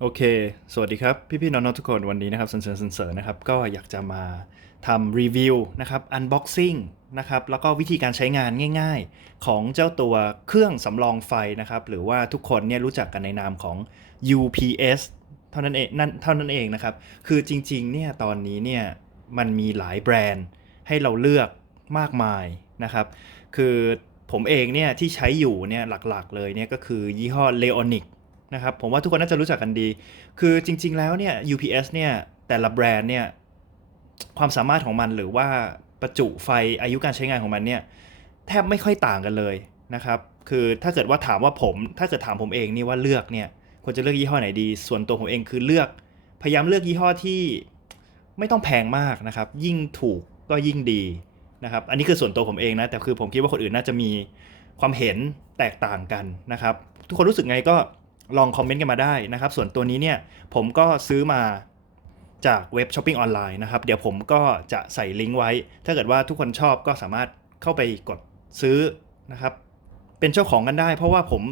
โอเค สวัสดีครับ พี่ๆน้องๆทุกคนวันนี้นะครับสันเสริญสันเสริญนะครับ ก็อยากจะมาทำรีวิวนะครับ unboxing นะครับแล้วก็วิธีการใช้งานง่ายๆ ของเจ้าตัวเครื่องสำรองไฟนะครับ หรือว่าทุกคนเนี่ยรู้จักกันในนามของ UPS เท่านั้นเองนั่นเท่านั้นเองนะครับ คือจริงๆเนี่ยตอนนี้เนี่ยมันมีหลายแบรนด์ให้เราเลือกมากมายนะครับ คือผมเองเนี่ยที่ใช้อยู่เนี่ยหลักๆเลยเนี่ยก็คือยี่ห้อ Leonic นะครับผมว่าทุกคนน่าจะรู้จักกันดี คือจริง ๆ แล้วเนี่ย UPS เนี่ยแต่ละแบรนด์เนี่ยความสามารถของมันหรือว่าประจุไฟอายุการใช้งานของมันเนี่ยแทบไม่ค่อยต่างกันเลยนะครับคือถ้าเกิดว่าถามว่าผมถ้าเกิดถามผมเองนี่ว่าเลือกเนี่ยควรจะเลือกยี่ห้อไหนดี ส่วนตัวผมเองคือเลือก พยายามเลือกยี่ห้อที่ไม่ต้องแพงมากนะครับ ยิ่งถูกก็ยิ่งดีนะครับ อันนี้คือส่วนตัวผมเองนะแต่คือผมคิดว่าคนอื่นน่าจะมีความเห็นแตกต่างกันนะครับ ทุกคนรู้สึกไงก็ ลองคอมเมนต์กันมาได้นะครับ ส่วนตัวนี้เนี่ยผมก็ซื้อมาจากเว็บช้อปปิ้งออนไลน์นะครับ เดี๋ยวผมก็จะใส่ลิงก์ไว้ ถ้าเกิดว่าทุกคนชอบก็สามารถเข้าไปกดซื้อนะครับ เป็นเจ้าของกันได้ เพราะว่าผม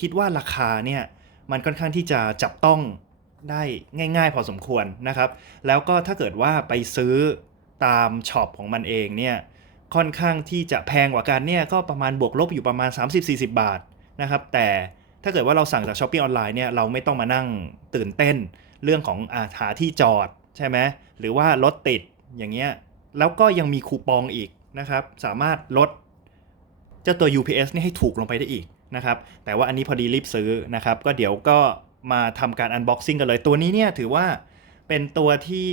คิดว่าราคาเนี่ยมันค่อนข้างที่จะจับต้องได้ง่าย ๆ พอสมควรนะครับ แล้วก็ถ้าเกิดว่าไปซื้อตามช็อปของมันเองเนี่ยค่อนข้างที่จะแพงกว่ากันเนี่ยก็ประมาณบวกลบอยู่ประมาณ 30-40 บาทนะครับ แต่ ถ้าเกิดว่าเราสั่งจากช้อปปี้ออนไลน์เนี่ยเราไม่ต้องมานั่งตื่นเต้น เรื่องของอาหาที่จอดใช่ไหมหรือว่ารถติดอย่างเงี้ยแล้วก็ยังมีคูปองอีกนะครับ สามารถลดเจ้าตัว UPS นี่ให้ถูกลงไปได้อีกนะครับ แต่ว่าอันนี้พอดีรีบซื้อนะครับ ก็เดี๋ยวก็มาทำการ unboxing กันเลย ตัวนี้เนี่ยถือว่าเป็นตัวที่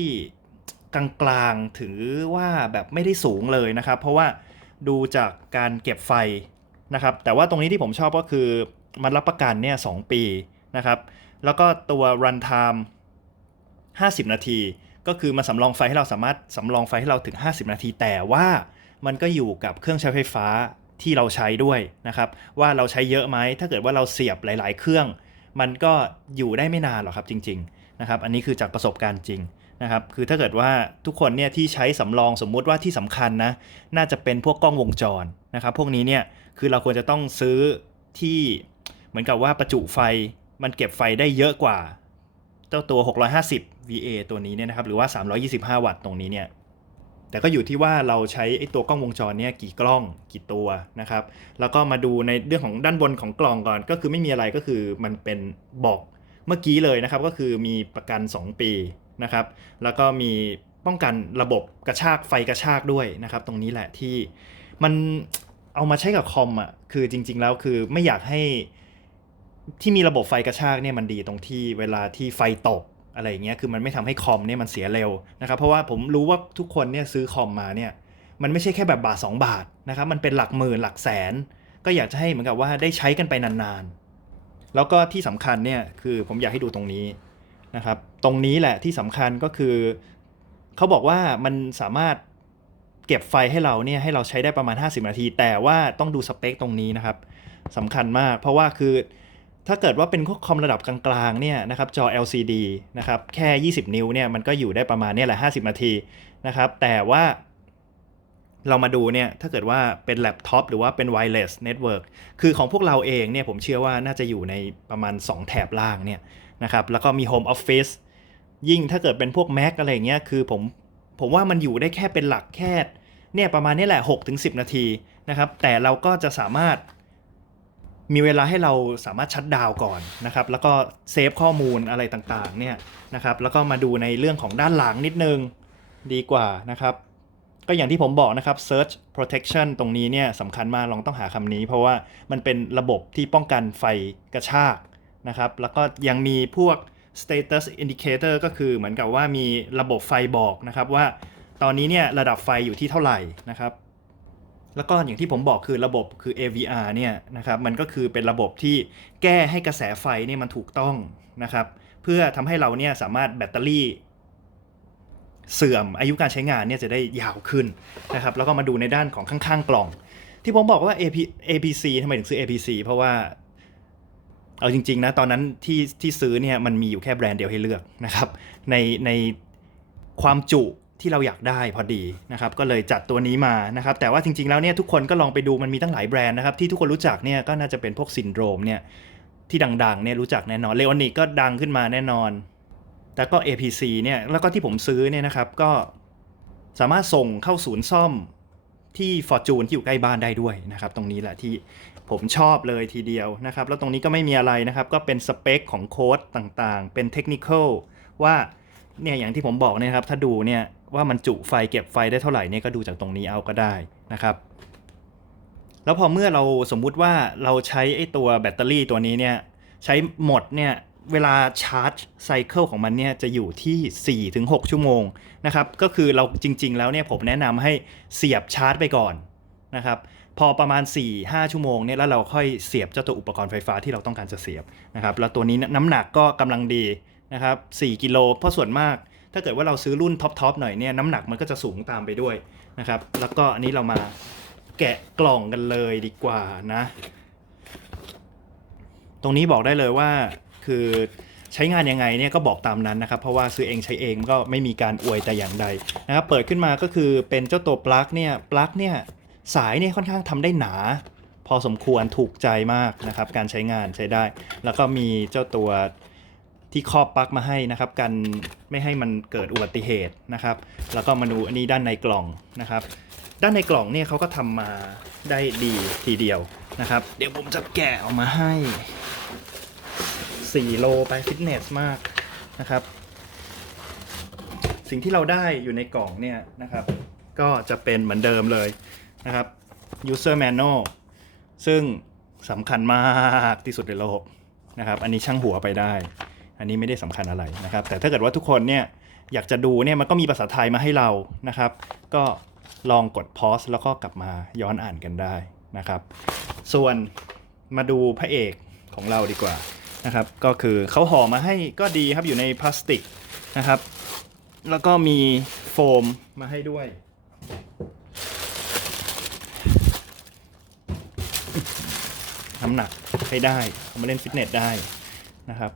กลางๆถือว่าแบบไม่ได้สูงเลยนะครับ เพราะว่าดูจากการเก็บไฟนะครับ แต่ว่าตรงนี้ที่ผมชอบก็คือ มันรับประกันเนี่ยสปีนะครับ แล้วก็ตัว run time 50 นาที ก็คือมาสำรองไฟให้เราสามารถสำรองไฟให้เราถึง 50 นาที แต่ว่ามันก็อยู่กับเครื่องใช้ไฟฟ้าที่เราใช้ด้วยนะครับ ว่าเราใช้เยอะไหมถ้าเกิดว่าเราเสียบหลาย ๆ เครื่อง มันก็อยู่ได้ไม่นานหรอกครับจริง ๆ นะครับ อันนี้คือจากประสบการณ์จริงนะครับคือถ้าเกิดว่าทุกคนเนี่ยที่ใช้สำรองสมมุติว่าที่สำคัญนะน่าจะเป็นพวกกล้องวงจรนะครับ พวกนี้เนี่ยคือเราควรจะต้องซื้อที่ เหมือนกับว่าประจุไฟมันเก็บไฟได้เยอะกว่า เจ้าตัว 650 VA ตัวนี้เนี่ยนะครับ หรือว่า 325 วัตต์ตรงนี้เนี่ยแต่ก็อยู่ที่ว่าเราใช้ไอ้ตัวกล้องวงจรเนี่ยกี่กล้องกี่ตัวนะครับ แล้วก็มาดูในเรื่องของด้านบนของกล่องก่อน ก็คือไม่มีอะไรก็คือมันเป็นบอกเมื่อกี้เลยนะครับ ก็คือมีประกัน 2 ปีนะครับ แล้วก็มีป้องกันระบบกระชากไฟกระชากด้วยนะครับ ตรงนี้แหละที่มันเอามาใช้กับคอมอะคือจริง ๆ แล้วคือไม่อยากให้ ที่มีระบบไฟกระชากเนี่ยมันดีตรงที่เวลาที่ไฟตกอะไรอย่างเงี้ยคือมันไม่ทำให้คอมเนี่ยมันเสียเร็วนะครับเพราะว่าผมรู้ว่าทุกคนเนี่ยซื้อคอมมาเนี่ยมันไม่ใช่แค่แบบบาท 2 บาทนะครับมันเป็นหลักหมื่นหลักแสน ก็อยากจะให้เหมือนกับว่าได้ใช้กันไปนานๆ แล้วก็ที่สำคัญเนี่ยคือผมอยากให้ดูตรงนี้นะครับตรงนี้แหละที่สำคัญก็คือเขาบอกว่ามันสามารถเก็บไฟให้เราเนี่ยให้เราใช้ได้ประมาณ 50 นาที แต่ว่าต้องดูสเปคตรงนี้นะครับสำคัญมาก เพราะว่าคือ ถ้าเกิดว่าเป็นคอมระดับกลางๆเนี่ยนะครับจอ LCD นะครับแค่ 20 นิ้วเนี่ยมันก็อยู่ได้ประมาณเนี่ยแหละ 50 นาทีนะครับแต่ว่าเรามาดูเนี่ยถ้าเกิดว่าเป็นแล็ปท็อปหรือว่าเป็น wireless network คือของพวกเราเองเนี่ยผมเชื่อว่าน่าจะอยู่ในประมาณ 2 แถบล่างเนี่ยนะครับแล้วก็มี Home Office ยิ่งถ้าเกิดเป็นพวก Mac อะไรเงี้ยคือผมผมว่ามันอยู่ได้แค่เป็นหลักแค่เนี่ยประมาณนี้แหละ 6-10 นาทีนะครับแต่เราก็จะสามารถ มีเวลาให้เราสามารถชัดดาวก่อนนะครับ แล้วก็เซฟข้อมูลอะไรต่างๆเนี่ยนะครับ แล้วก็มาดูในเรื่องของด้านหลังนิดนึงดีกว่านะครับ ก็อย่างที่ผมบอกนะครับ search protection ตรงนี้เนี่ยสำคัญมากลองต้องหาคำนี้ เพราะว่ามันเป็นระบบที่ป้องกันไฟกระชากนะครับ แล้วก็ยังมีพวก status indicator ก็คือเหมือนกับว่ามีระบบไฟบอกนะครับว่าตอนนี้เนี่ยระดับไฟอยู่ที่เท่าไหร่นะครับ แล้วก็อย่างที่ผมบอกคือระบบคือ AVR เนี่ยนะครับมันก็คือเป็นระบบที่แก้ให้กระแสไฟเนี่ยมันถูกต้องนะครับ เพื่อทำให้เราเนี่ยสามารถแบตเตอรี่ เสื่อมอายุการใช้งานเนี่ยจะได้ยาวขึ้นนะครับ แล้วก็มาดูในด้านของข้างๆกล่อง ที่ผมบอกว่า AP APC ทำไมถึงซื้อ APC เพราะว่าเอาจริงๆนะตอนนั้นที่ที่ซื้อเนี่ยมันมีอยู่แค่แบรนด์เดียวให้เลือกนะครับในในความจุ ที่เราอยากได้พอดีนะครับก็เลยจัดตัวนี้มานะครับแต่ว่าจริงๆแล้วเนี่ยทุกคนก็ลองไปดูมันมีตั้งหลายแบรนด์นะครับที่ทุกคนรู้จักเนี่ยก็น่าจะเป็นพวกซินโดรมเนี่ยที่ดังๆเนี่ยรู้จักแน่นอนเล o อนิกก็ดังขึ้นมาแน่นอน แต่ก็ APC เนี่ยแล้วก็ที่ผมซื้อเนี่ยนะครับก็สามารถส่งเข้าศูนย์ซ่อมที่ Fortune ที่อยู่ใกล้บ้านได้ด้วยนะครับตรงนี้แหละที่ผมชอบเลยทีเดียวนะครับ แล้วตรงนี้ก็ไม่มีอะไรนะครับ ก็เป็นสเปคของโค้ดต่างๆ เป็นเทคนิคว่าเนี่ยอย่างที่ผมบอกเนี่ยครับถ้าดูเนี่ย ว่ามันจุไฟเก็บไฟได้เท่าไหร่เนี่ยก็ดูจากตรงนี้เอาก็ได้นะครับ แล้วพอเมื่อเราสมมุติว่าเราใช้ไอ้ตัวแบตเตอรี่ตัวนี้เนี่ยใช้หมดเนี่ยเวลาชาร์จไซเคิลของมันเนี่ยจะอยู่ที่ 4-6 ชั่วโมงนะครับ ก็คือเราจริง ๆ แล้วเนี่ยผมแนะนำให้เสียบชาร์จไปก่อนนะครับ พอประมาณ 4-5 ชั่วโมงเนี่ยแล้วเราค่อยเสียบเจ้าตัวอุปกรณ์ไฟฟ้าที่เราต้องการจะเสียบนะครับ แล้วตัวนี้น้ำหนักก็กำลังดีนะครับ 4 กิโลเพราะส่วนมาก ถ้าเกิดว่าเราซื้อรุ่นท็อปๆหน่อยเนี่ยน้ำหนักมันก็จะสูงตามไปด้วยนะครับ แล้วก็อันนี้เรามาแกะกล่องกันเลยดีกว่านะ ตรงนี้บอกได้เลยว่าคือใช้งานยังไงเนี่ยก็บอกตามนั้นนะครับ เพราะว่าซื้อเองใช้เองก็ไม่มีการอวยแต่อย่างใดนะครับเปิดขึ้นมาก็คือเป็นเจ้าตัวปลั๊กเนี่ยปลั๊กเนี่ยสายเนี่ยค่อนข้างทำได้หนา พอสมควรถูกใจมากนะครับ การใช้งานใช้ได้ แล้วก็มีเจ้าตัว ที่ครอบปลั๊กมาให้นะครับกันไม่ให้มันเกิดอุบัติเหตุนะครับ แล้วก็มาดูอันนี้ด้านในกล่องนะครับ ด้านในกล่องเนี่ยเขาก็ทำมาได้ดีทีเดียวนะครับ เดี๋ยวผมจะแกะออกมาให้ 4 โลไปฟิตเนสมากนะครับ สิ่งที่เราได้อยู่ในกล่องเนี่ยนะครับ ก็จะเป็นเหมือนเดิมเลยนะครับ user manual ซึ่งสำคัญมากที่สุดในโลกนะครับ อันนี้ช่างหัวไปได้ อันนี้ไม่ได้สำคัญอะไรนะครับ แต่ถ้าเกิดว่าทุกคนเนี่ยอยากจะดูเนี่ยมันก็มีภาษาไทยมาให้เรานะครับ ก็ลองกด pause แล้วก็กลับมาย้อนอ่านกันได้นะครับ ส่วนมาดูพระเอกของเราดีกว่านะครับ ก็คือเขาห่อมาให้ก็ดีครับอยู่ในพลาสติกนะครับ แล้วก็มีโฟมมาให้ด้วยน้ำหนักใช้ได้เอามาเล่นฟิตเนสได้นะครับ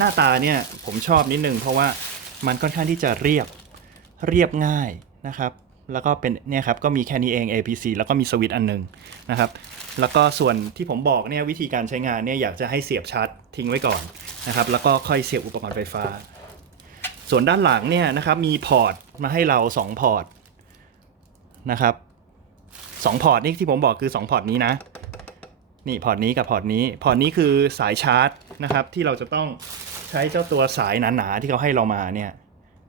หน้าตาเนี่ยผมชอบนิดนึงเพราะว่ามันค่อนข้างที่จะเรียบเรียบง่ายนะครับแล้วก็เป็นเนี่ยครับก็มีแค่นี้เอง APC แล้วก็มีสวิตช์อันหนึงนะครับแล้วก็ส่วนที่ผมบอกเนี่ยวิธีการใช้งานเนี่ยอยากจะให้เสียบชาร์จทิ้งไว้ก่อนนะครับแล้วก็ค่อยเสียบอุปกรณ์ไฟฟ้า ส่วนด้านหลังเนี่ยนะครับมีพอร์ตมาให้เรา 2 พอร์ตนะครับสองพอร์ตนี่ที่ผมบอกคือ 2 พอร์ตนี้นะนี่พอร์ตนี้กับพอร์ตนี้ พอร์ตนี้คือสายชาร์จนะครับที่เราจะต้อง ใช้เจ้าตัวสายหนาๆที่เขาให้เรามาเนี่ย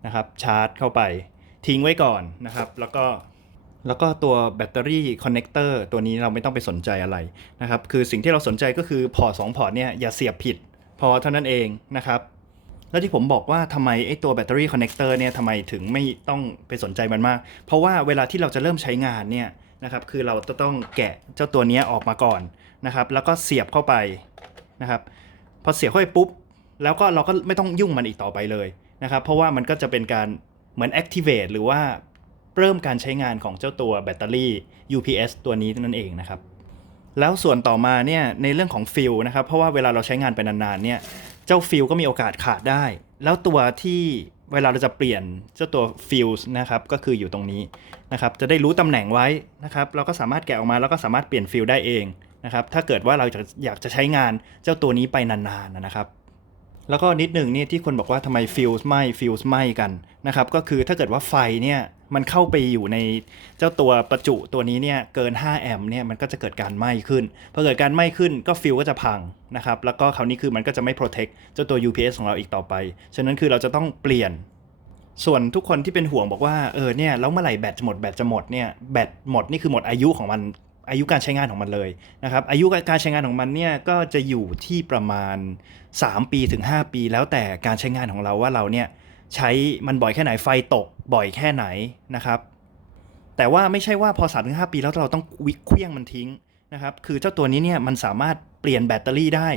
นะครับชาร์จเข้าไปทิ้งไว้ก่อนนะครับ แล้วก็แล้วก็ตัวแบตเตอรี่คอนเนคเตอร์ตัวนี้เราไม่ต้องไปสนใจอะไรนะครับ คือสิ่งที่เราสนใจก็คือพอร์ตสองพอร์ตเนี่ยอย่าเสียบผิด พอเท่านั้นเองนะครับ แล้วที่ผมบอกว่าทำไมไอ้ตัวแบตเตอรี่คอนเนคเตอร์เนี่ยทำไมถึงไม่ต้องไปสนใจมันมาก เพราะว่าเวลาที่เราจะเริ่มใช้งานเนี่ยนะครับคือเราจะต้องแกะเจ้าตัวนี้ออกมาก่อนนะครับ แล้วก็เสียบเข้าไปนะครับ พอเสียบเข้าไปปุ๊บ แล้วก็เราก็ไม่ต้องยุ่งมันอีกต่อไปเลยนะครับเพราะว่ามันก็จะเป็นการเหมือน activate หรือว่าเริ่มการใช้งานของเจ้าตัวแบตเตอรี่ UPS ตัวนี้นั่นเองนะครับ แล้วส่วนต่อมาเนี่ยในเรื่องของฟิลนะครับ เพราะว่าเวลาเราใช้งานไปนานๆเนี่ยเจ้าฟิลก็มีโอกาสขาดได้ แล้วตัวที่เวลาเราจะเปลี่ยนเจ้าตัวฟิลนะครับก็คืออยู่ตรงนี้นะครับจะได้รู้ตำแหน่งไว้นะครับเราก็สามารถแกะออกมาแล้วก็สามารถเปลี่ยนฟิลได้เองนะครับถ้าเกิดว่าเราจะอยากจะใช้งานเจ้าตัวนี้ไปนานๆนะครับ แล้วก็นิดหนึ่งเนี่ยที่คนบอกว่าทำไมฟิลส์ไหม้ฟิลส์ไหม้กันนะครับก็คือถ้าเกิดว่าไฟเนี่ยมันเข้าไปอยู่ในเจ้าตัวประจุตัวนี้เนี่ยเกิน 5 แอมป์เนี่ยมันก็จะเกิดการไหม้ขึ้นพอเกิดการไหม้ขึ้นก็ฟิลก็จะพังนะครับแล้วก็คราวนี้คือมันก็จะไม่ protect เจ้าตัว UPS ของเราอีกต่อไป ฉะนั้นคือเราจะต้องเปลี่ยน ส่วนทุกคนที่เป็นห่วงบอกว่าเออเนี่ยแล้วเมื่อไหร่แบตจะหมดแบตจะหมดเนี่ยแบตหมดนี่คือหมดอายุของมัน อายุการใช้งานของมันเลยนะครับอายุการใช้งานของมันเนี่ยก็จะอยู่ที่ประมาณ 3 ปีถึง 5 ปี แล้วแต่การใช้งานของเราว่าเราเนี่ยใช้มันบ่อยแค่ไหนไฟตกบ่อยแค่ไหนนะครับ แต่ว่าไม่ใช่ว่าพอ3ถึง5ปีแล้วเราต้องวิเคลี้ยงมันทิ้งนะครับคือเจ้าตัวนี้เนี่ยมันสามารถเปลี่ยนแบตเตอรี่ได้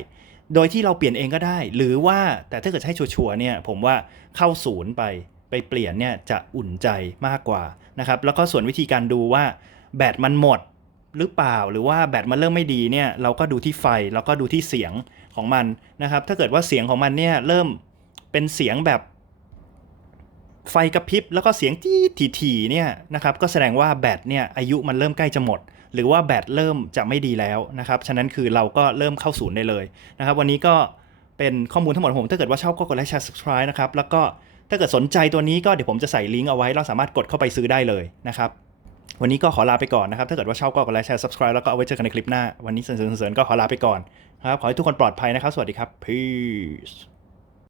โดยที่เราเปลี่ยนเองก็ได้ หรือว่าแต่ถ้าเกิดให้ชัวร์เนี่ยผมว่าเข้าศูนย์ไปไปเปลี่ยนเนี่ยจะอุ่นใจมากกว่านะครับแล้วก็ส่วนวิธีการดูว่าแบตมันหมด หรือเปล่า หรือว่าแบตมันเริ่มไม่ดีเนี่ยเราก็ดูที่ไฟแล้วก็ดูที่เสียงของมันนะครับ ถ้าเกิดว่าเสียงของมันเนี่ยเริ่มเป็นเสียงแบบไฟกระพริบแล้วก็เสียงที่ถี่ๆเนี่ยนะครับก็แสดงว่าแบตเนี่ยอายุมันเริ่มใกล้จะหมด หรือว่าแบตเริ่มจะไม่ดีแล้วนะครับ ฉะนั้นคือเราก็เริ่มเข้าศูนย์ได้เลยนะครับ วันนี้ก็เป็นข้อมูลทั้งหมดของผมถ้าเกิดว่าชอบก็กดไลค์แชร์ subscribe นะครับแล้วก็ถ้าเกิดสนใจตัวนี้ก็เดี๋ยวผมจะใส่ลิงก์เอาไว้เราสามารถกดเข้าไปซื้อได้เลยนะครับ วันนี้ก็ขอลาไปก่อนนะครับ ถ้าเกิดว่าชอบก็กดไลค์แชร์ subscribe แล้วก็เอาไว้เจอกันในคลิปหน้า วันนี้เสริญๆก็ขอลาไปก่อนนะครับ ขอให้ทุกคนปลอดภัยนะครับ สวัสดีครับ peace